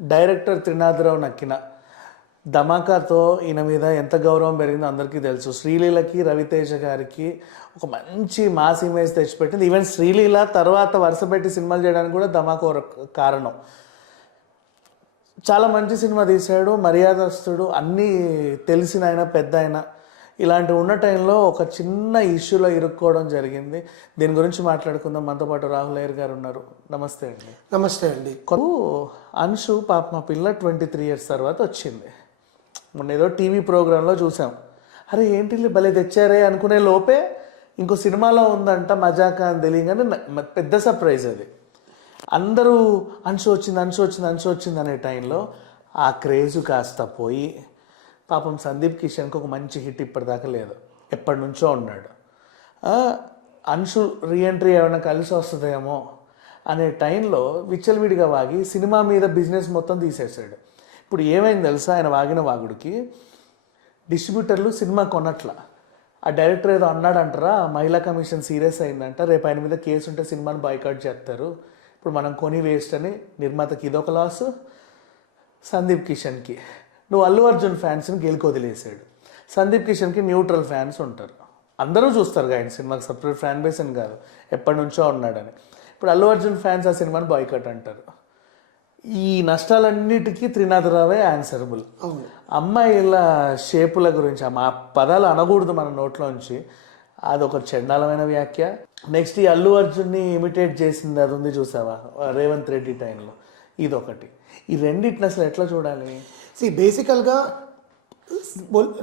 Director Trinatha Rao నక్కిన ధమాకాతో ఈయన మీద ఎంత గౌరవం పెరిగిందో అందరికీ తెలుసు. శ్రీలీలకి రవితేజ గారికి ఒక మంచి మాస్ ఇమేజ్ తెచ్చిపెట్టింది. ఈవెన్ శ్రీలీల తర్వాత వరుసపెట్టి సినిమాలు చేయడానికి కూడా ధమాకా కారణం. చాలా మంచి సినిమా తీశాడు మర్యాదస్తుడు అన్నీ తెలిసిన ఆయన పెద్ద ఆయన. ఇలాంటి ఉన్న టైంలో ఒక చిన్న ఇష్యూలో ఇరుక్కోవడం జరిగింది. దీని గురించి మాట్లాడుకుందాం. మనతో పాటు రాహుల్ అయ్యర్ గారు ఉన్నారు. నమస్తే అండి. నమస్తే అండి. అంశు పాప మా పిల్ల ట్వంటీ త్రీ ఇయర్స్ తర్వాత వచ్చింది. మొన్న ఏదో టీవీ ప్రోగ్రాంలో చూసాం. అరే ఏంటి భలే తెచ్చారే అనుకునే లోపే ఇంకో సినిమాలో ఉందంట మజాకా అని తెలియగానే పెద్ద సర్ప్రైజ్ అది. అందరూ అంశు వచ్చింది అంశు వచ్చింది అంశు వచ్చింది అనే టైంలో ఆ క్రేజు కాస్త పోయి పాపం సందీప్ కిషన్కి ఒక మంచి హిట్ ఇప్పటిదాకా లేదు. ఎప్పటి నుంచో ఉన్నాడు అంశు రీఎంట్రీ ఏమైనా కలిసి వస్తుందేమో అనే టైంలో విచ్చలవిడిగా వాగి సినిమా మీద బిజినెస్ మొత్తం తీసేశాడు. ఇప్పుడు ఏమైంది తెలుసా? ఆయన వాగిన వాగుడికి డిస్ట్రిబ్యూటర్లు సినిమా కొనట్ల. ఆ డైరెక్టర్ ఏదో అన్నాడంటారా మహిళా కమిషన్ సీరియస్ అయిందంట రేపు ఆయన మీద కేసు ఉంటే సినిమాని బాయ్కాట్ చేస్తారు. ఇప్పుడు మనం కొని వేస్ట్ అని నిర్మాతకి ఇదొక లాస్ సందీప్ కిషన్కి. నువ్వు అల్లు అర్జున్ ఫ్యాన్స్ని గెలుకు వదిలేసాడు. సందీప్ కిషన్కి న్యూట్రల్ ఫ్యాన్స్ ఉంటారు. అందరూ చూస్తారు ఆయన సినిమాకి సపరేట్ ఫ్యాన్ బేస్ అని కాదు. ఎప్పటి నుంచో ఉన్నాడని. ఇప్పుడు అల్లు అర్జున్ ఫ్యాన్స్ ఆ సినిమాని బాయ్కట్ అంటారు. ఈ నష్టాలన్నిటికీ త్రినాథరావే ఆన్సరబుల్ అమ్మాయిల షేపుల గురించి ఆ పదాలు అనకూడదు మన నోట్లోంచి. అది ఒక చండాలమైన వ్యాఖ్య. నెక్స్ట్ ఈ అల్లు అర్జున్ని ఇమిటేట్ చేసింది అది ఉంది చూసావా? రేవంత్ రెడ్డి టైంలో. ఇదొకటి. ఈ రెండిటిని అసలు ఎట్లా చూడాలి? సి బేసికల్గా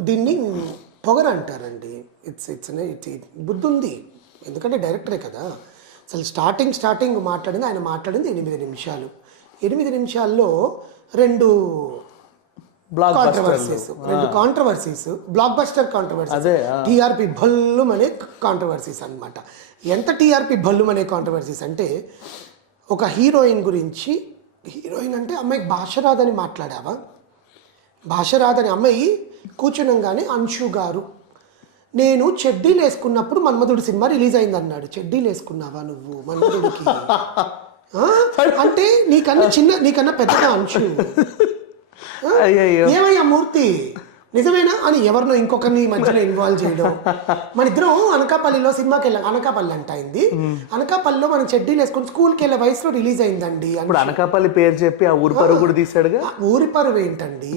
దీన్ని పొగర అంటారండి. ఇట్స్ ఇట్స్ ఇట్స్ బుద్ధి ఉంది. ఎందుకంటే డైరెక్టరే కదా. అసలు స్టార్టింగ్ స్టార్టింగ్ మాట్లాడింది ఆయన మాట్లాడింది ఎనిమిది నిమిషాలు. ఎనిమిది నిమిషాల్లో రెండు బ్లాక్ కాంట్రవర్సీస్ రెండు కాంట్రవర్సీస్ బ్లాక్ బస్టర్ కాంట్రవర్సీ అదే, టీఆర్పి భల్లు అనే కాంట్రవర్సీస్ అన్నమాట. ఎంత టీఆర్పి భల్లు అనే కాంట్రవర్సీస్ అంటే ఒక హీరోయిన్ గురించి హీరోయిన్ అంటే అమ్మాయికి భాష రాదని మాట్లాడావా? భాష రాదని అమ్మాయి కూర్చునంగానే అంశు గారు నేను చెడ్డీలు వేసుకున్నప్పుడు మన్మధుడు సినిమా రిలీజ్ అయింది అన్నాడు చెడ్డీలు వేసుకున్నావా నువ్వు మన్మధుడికి? అంటే నీకన్నా చిన్న నీకన్నా పెద్దగా అంశు. ఏమయ్యా మూర్తి? నిజమేనా అని ఎవరినో ఇంకొకరిని మధ్యలో ఇన్వాల్వ్ చేయడం. మన ఇద్దరం అనకాపల్లిలో సినిమాకి వెళ్ళాం. అనకాపల్లి అంట అయింది. అనకాపల్లిలో మనం చెడ్డీలు వేసుకొని స్కూల్కి వెళ్ళే వయసులో రిలీజ్ అయిందండి ఇప్పుడు అనకాపల్లి పేరు చెప్పి ఆ ఊరు పరుగు కూడా తీసాడుగా ఆ ఊరి పరువు ఏంటండి?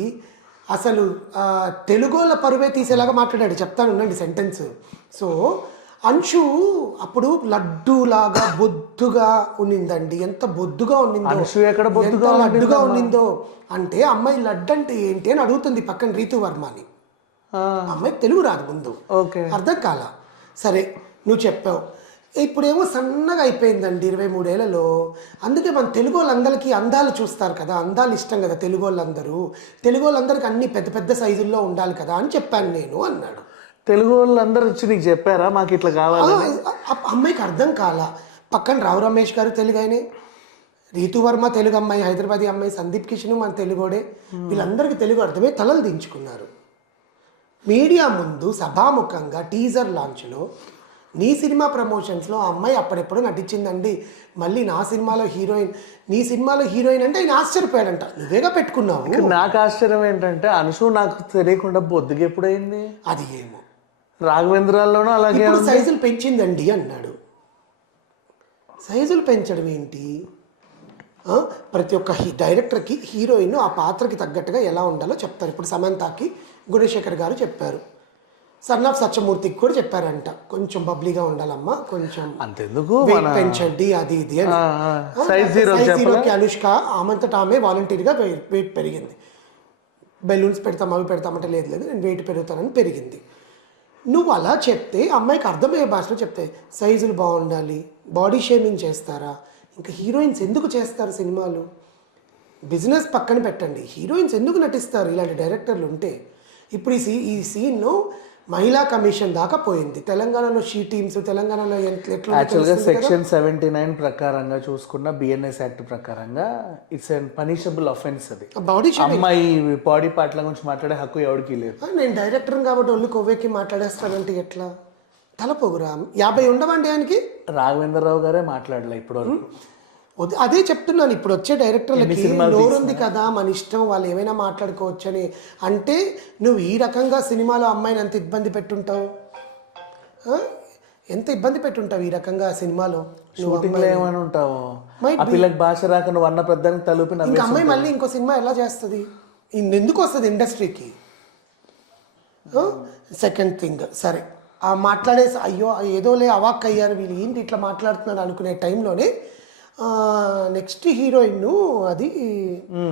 అసలు ఆ, తెలుగోళ్ళ పరువే తీసేలాగా మాట్లాడాడు. చెప్తాను ఉండండి సెంటెన్స్ సో అంశు అప్పుడు లడ్డూలాగా బొద్దుగా ఉన్నిందండి. ఎంత బొద్దుగా ఉన్నిందో. అంశు ఎక్కడ బొద్దుగా లడ్డుగా ఉన్నిందో అంటే అమ్మాయి లడ్డు అంటే ఏంటి అని అడుగుతుంది పక్కన రీతు వర్మ అని ఆ, అమ్మాయి తెలుగు రాదు ముందు. ఓకే. అర్థం కాల? సరే నువ్వు చెప్పావు. ఇప్పుడేమో సన్నగా అయిపోయిందండి ఇరవై మూడేళ్ళలో. అందుకే మన తెలుగు వాళ్ళందరికీ అందాలు చూస్తారు కదా. అందాలు ఇష్టం కదా తెలుగు వాళ్ళందరూ తెలుగు వాళ్ళందరికీ అన్ని పెద్ద పెద్ద సైజుల్లో ఉండాలి కదా అని చెప్పాను నేను అన్నాడు. తెలుగు వాళ్ళందరూ వచ్చి నీకు చెప్పారా? మాకు ఇట్లా కావాలి అమ్మాయికి అర్థం కాల. పక్కన రావు రమేష్ గారు తెలుగు ఆయనే. రీతు వర్మ తెలుగు అమ్మాయి హైదరాబాదీ అమ్మాయి సందీప్ కిషన్ మన తెలుగోడే. వీళ్ళందరికీ తెలుగు అర్థమే తలలు దించుకున్నారు. మీడియా ముందు సభాముఖంగా టీజర్ లాంచ్లో నీ సినిమా ప్రమోషన్స్లో ఆ అమ్మాయి అప్పుడెప్పుడు నటించిందండి. మళ్ళీ నా సినిమాలో హీరోయిన్ నీ సినిమాలో హీరోయిన్ అంటే ఆయన ఆశ్చర్యపోయాడంట. నువ్వేగా పెట్టుకున్నావు? నాకు ఆశ్చర్యం ఏంటంటే అనుషు నాకు తెలియకుండా బొద్దుగా ఎప్పుడైంది అది ఏమో. రాఘవేంద్రాల్లోనూ అలాగే ఇప్పుడు సైజులు పెంచిందండి అన్నాడు. సైజులు పెంచడం ఏంటి? ప్రతి ఒక్క హీ డైరెక్టర్కి హీరోయిన్ ఆ పాత్రకి తగ్గట్టుగా ఎలా ఉండాలో చెప్తారు. ఇప్పుడు సమంతకి గుణశేఖర్ గారు చెప్పారు. సన్ ఆఫ్ సత్యమూర్తికి కూడా చెప్పారంట. కొంచెం బబ్లీగా ఉండాలమ్మా కొంచెం అంతెందుకు పెంచండి అది ఇది అని. అనుష్క ఆమంతట ఆమె వాలంటీర్గా వెయిట్ పెరిగింది. బెలూన్స్ పెడతాం అవి పెడతామంటే లేదు లేదు నేను వెయిట్ పెరుగుతానని పెరిగింది. నువ్వు అలా చెప్తే అమ్మాయికి అర్థమయ్యే భాషలో చెప్తే సైజులు బాగుండాలి బాడీ షేమింగ్ చేస్తారా? ఇంకా హీరోయిన్స్ ఎందుకు చేస్తారు సినిమాలు? బిజినెస్ పక్కన పెట్టండి. హీరోయిన్స్ ఎందుకు నటిస్తారు? ఇలాంటి డైరెక్టర్లు ఉంటే. ఇప్పుడు ఈ సీ ఈ సీన్ను మహిళా కమిషన్ దాకా పోయింది. తెలంగాణలో షీ టీమ్స్ తెలంగాణలో యాక్చువల్గా సెక్షన్ సెవెంటీ నైన్ ప్రకారంగా చూసుకున్న బిఎన్ఎస్ యాక్ట్ ప్రకారంగా ఇట్స్ ఎన్ పనిషబుల్ అఫెన్స్ అది. బాడీ అమ్మాయి బాడీ పార్ట్ల గురించి మాట్లాడే హక్కు ఎవరికి లేదు. నేను డైరెక్టర్ కాబట్టి ఒళ్ళు కొవ్వెక్కి మాట్లాడేస్తానంటే ఎట్లా? తల పొగురా? యాభై ఉండవండి ఆయనకి? రాఘవేంద్రరావు గారే మాట్లాడలే ఇప్పటివరకు. అదే చెప్తున్నాను. ఇప్పుడు వచ్చే డైరెక్టర్లకి నోరుంది కదా మన ఇష్టం వాళ్ళు ఏమైనా మాట్లాడుకోవచ్చు అని అంటే నువ్వు ఈ రకంగా సినిమాలో అమ్మాయిని ఎంత ఇబ్బంది పెట్టుంటావు? ఎంత ఇబ్బంది పెట్టుంటావు ఈ రకంగా సినిమాలో? ఏమని ఉంటావు? పిల్లకి భాష రాక నువ్వు అన్న పెద్దానికి తలుపి ఇంకా అమ్మాయి మళ్ళీ ఇంకో సినిమా ఎలా చేస్తుంది? ఎందుకు వస్తుంది ఇండస్ట్రీకి? సెకండ్ థింగ్ సరే. ఆ మాట్లాడే అయ్యో ఏదోలే అవాక్ అయ్యారు వీళ్ళు ఏంటి ఇట్లా మాట్లాడుతున్నారు అనుకునే టైంలోనే నెక్స్ట్ హీరోయిన్ అది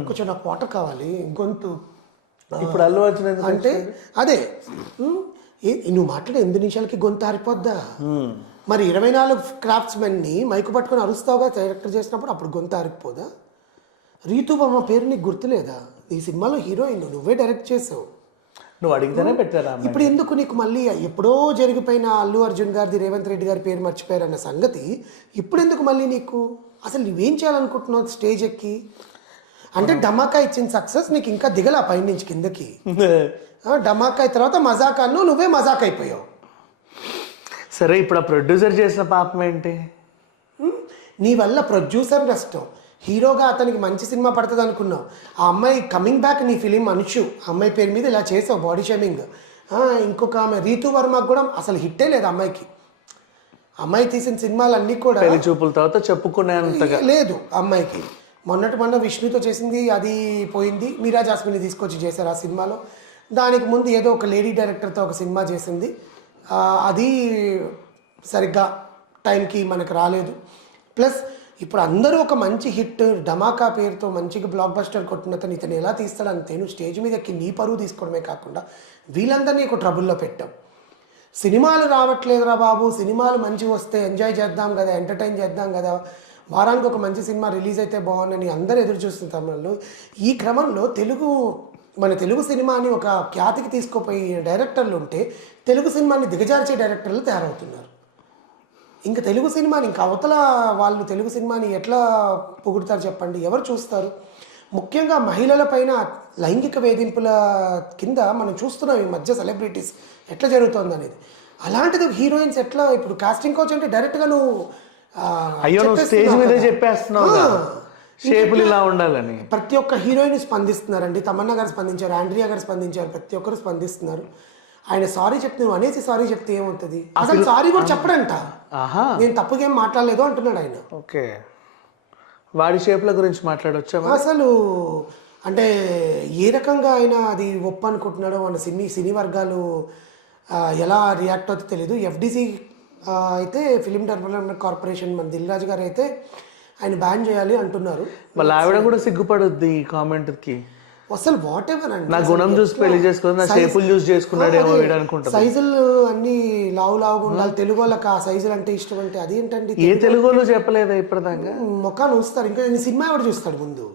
కొంచెం నాకు వాటర్ కావాలి గొంతు. ఇప్పుడు అల్లు అర్జున్ అంటే అదే నువ్వు మాట్లాడే ఎనిమిది నిమిషాలకి గొంతు ఆరిపోద్దా? మరి ఇరవై నాలుగు క్రాఫ్ట్స్ మెన్ని మైకు పట్టుకొని అరుస్తావుగా డైరెక్టర్ చేసినప్పుడు అప్పుడు గొంతు ఆరిపోదా? రీతు బొమ్మ పేరు నీకు గుర్తులేదా? ఈ సినిమాలో హీరోయిన్ నువ్వే డైరెక్ట్ చేసావు. నువ్వు అడిగితేనే పెట్టారా ఇప్పుడు ఎందుకు నీకు మళ్ళీ ఎప్పుడో జరిగిపోయిన అల్లు అర్జున్ గారిది రేవంత్ రెడ్డి గారి పేరు మర్చిపోయారన్న సంగతి ఇప్పుడు ఎందుకు మళ్ళీ నీకు? అసలు నువ్వేం చేయాలనుకుంటున్నావు స్టేజ్ ఎక్కి? అంటే డమాకా ఇచ్చిన సక్సెస్ నీకు ఇంకా దిగల పైనుంచి కిందకి. ఆ, డమాకా అయిన తర్వాత మజాక్ అన్నావు నువ్వే మజాక్ అయిపోయావు. సరే ఇప్పుడు ఆ ప్రొడ్యూసర్ చేసిన పాపం ఏంటి? నీ వల్ల ప్రొడ్యూసర్ నష్టం. హీరోగా అతనికి మంచి సినిమా పడుతుంది అనుకున్నావు. ఆ అమ్మాయి కమింగ్ బ్యాక్ నీ ఫిలిం అనుషు అమ్మాయి పేరు మీద ఇలా చేసావు బాడీ షేమింగ్ ఇంకొక ఆమె రీతు వర్మకు కూడా అసలు హిట్టే లేదు అమ్మాయికి. అమ్మాయి తీసిన సినిమాలన్నీ కూడా పెళ్ళి చూపుల తర్వాత చెప్పుకునే లేదు అమ్మాయికి. మొన్నటి మొన్న విష్ణుతో చేసింది అది పోయింది. మీరా జాస్మిని తీసుకొచ్చి చేశారు ఆ సినిమాలో. దానికి ముందు ఏదో ఒక లేడీ డైరెక్టర్తో ఒక సినిమా చేసింది. అది సరిగ్గా టైంకి మనకు రాలేదు. ప్లస్ ఇప్పుడు అందరూ ఒక మంచి హిట్ డమాకా పేరుతో మంచిగా బ్లాక్ బస్టర్ కొట్టిన అతను ఇతను ఎలా తీస్తాడని నేను స్టేజ్ మీద ఎక్కి నీ పరువు తీసుకోవడమే కాకుండా వీళ్ళందరినీ ఒక ట్రబుల్లో పెట్టాం. సినిమాలు రావట్లేదురా బాబు. సినిమాలు మంచి వస్తే ఎంజాయ్ చేద్దాం కదా ఎంటర్టైన్ చేద్దాం కదా. వారానికి ఒక మంచి సినిమా రిలీజ్ అయితే బాగుందని అందరూ ఎదురు చూస్తున్న తమిళంలో. ఈ క్రమంలో తెలుగు మన తెలుగు సినిమాని ఒక ఖ్యాతికి తీసుకుపోయే డైరెక్టర్లు ఉంటే తెలుగు సినిమాని దిగజార్చే డైరెక్టర్లు తయారవుతున్నారు. ఇంకా తెలుగు సినిమాని ఇంకా అవతల వాళ్ళు తెలుగు సినిమాని ఎట్లా పొగుడుతారు చెప్పండి? ఎవరు చూస్తారు? ముఖ్యంగా మహిళల పైన లైంగిక వేధింపుల కింద మనం చూస్తున్నాం ఈ మధ్య సెలబ్రిటీస్ ఎట్లా జరుగుతుంది అనేది అలాంటిది హీరోయిన్స్ ఎట్లా ఇప్పుడు కాస్టింగ్ కోచ్ అంటే డైరెక్ట్గా నువ్వు ఆ, అయ్యో నువ్వు స్టేజ్ చెప్పేస్తున్నావు మీదే. షేపులు ఇలా ఉండాలని. ప్రతి ఒక్క హీరోయిన్ స్పందిస్తున్నారండి. తమన్నా గారు స్పందించారు ఆండ్రియా గారు స్పందించారు ప్రతి ఒక్కరు స్పందిస్తున్నారు. ఆయన సారీ చెప్తే నువ్వు అనేసి సారీ చెప్తే ఏమవుతుంది? అసలు సారీ కూడా చెప్పడంట. నేను తప్పుగేం మాట్లాడలేదు అంటున్నాడు ఆయన. ఓకే. వాడి షేప్ల గురించి మాట్లాడొచ్చా అసలు అంటే ఏ రకంగా ఆయన అది ఒప్పు అనుకుంటున్నాడో మన సినీ సినీ వర్గాలు ఎలా రియాక్ట్ అవుతుందో తెలియదు ఎఫ్డిసి అయితే ఫిలిం డెవలప్మెంట్ కార్పొరేషన్ మన దిల్రాజు గారు అయితే ఆయన బ్యాన్ చేయాలి అంటున్నారు. వాళ్ళ ఆవిడ కూడా సిగ్గుపడుద్ది ఈ కామెంట్కి. అసలు వాట్ ఎవర్ అండి. నా గుణం చూసి పెళ్ళి చేసుకుంది నా షేపులు చూసి చేసుకున్నాడేమో అనుకుంటా. సైజులు అన్ని లావు లావుగా ఉండాలి. తెలుగు వాళ్ళకి ఆ సైజులు అంటే ఇష్టం అంటే అదేంటండి ఏ తెలుగులో చెప్పలేదా ఇప్పటిదాకా? మొఖాన్ని చూస్తారు ఇంకా సినిమా ఎవరు చూస్తాడు ముందు?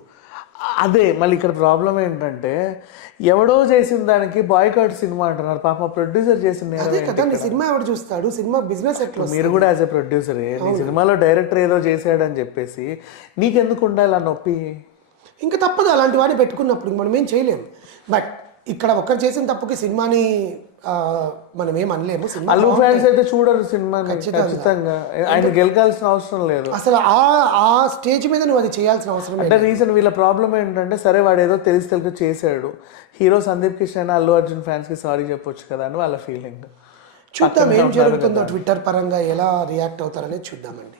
అదే మళ్ళీ ఇక్కడ ప్రాబ్లం ఏంటంటే ఎవడో చేసిన దానికి బాయ్కాట్ సినిమా అంటున్నారు. పాప ప్రొడ్యూసర్ చేసిన నేరం అదే కదా నీ సినిమా ఎవరు చూస్తాడు? సినిమా బిజినెస్ ఎట్లా? మీరు కూడా యాజ్ ఎ ప్రొడ్యూసర్ నీ సినిమాలో డైరెక్టర్ ఏదో చేసాడని చెప్పేసి నీకెందుకు ఉండాలి ఆ నొప్పి? ఇంకా తప్పదు అలాంటి వాడిని పెట్టుకున్నప్పుడు మనం ఏం చేయలేం. బట్ ఇక్కడ ఒకరు చేసిన తప్పుకి సినిమాని మనం ఏం అనలేము. సినిమా అల్లు ఫ్యాన్స్ అయితే చూడరు సినిమాని ఖచ్చితంగా. ఆయన గెలకాల్సిన అవసరం లేదు. అసలు ఆ ఆ స్టేజ్ మీద నువ్వు అది చేయాల్సిన అవసరం అంటే రీజన్ వీళ్ళ ప్రాబ్లం ఏంటంటే సరే వాడు ఏదో తెలిసి తెలిసి చేశాడు. హీరో సందీప్ కిషన్ అయినా అల్లు అర్జున్ ఫ్యాన్స్కి సారీ చెప్పొచ్చు కదా అని వాళ్ళ ఫీలింగ్. చూద్దాం ఏం జరుగుతుందో ట్విట్టర్ పరంగా ఎలా రియాక్ట్ అవుతారనేది చూద్దామండి.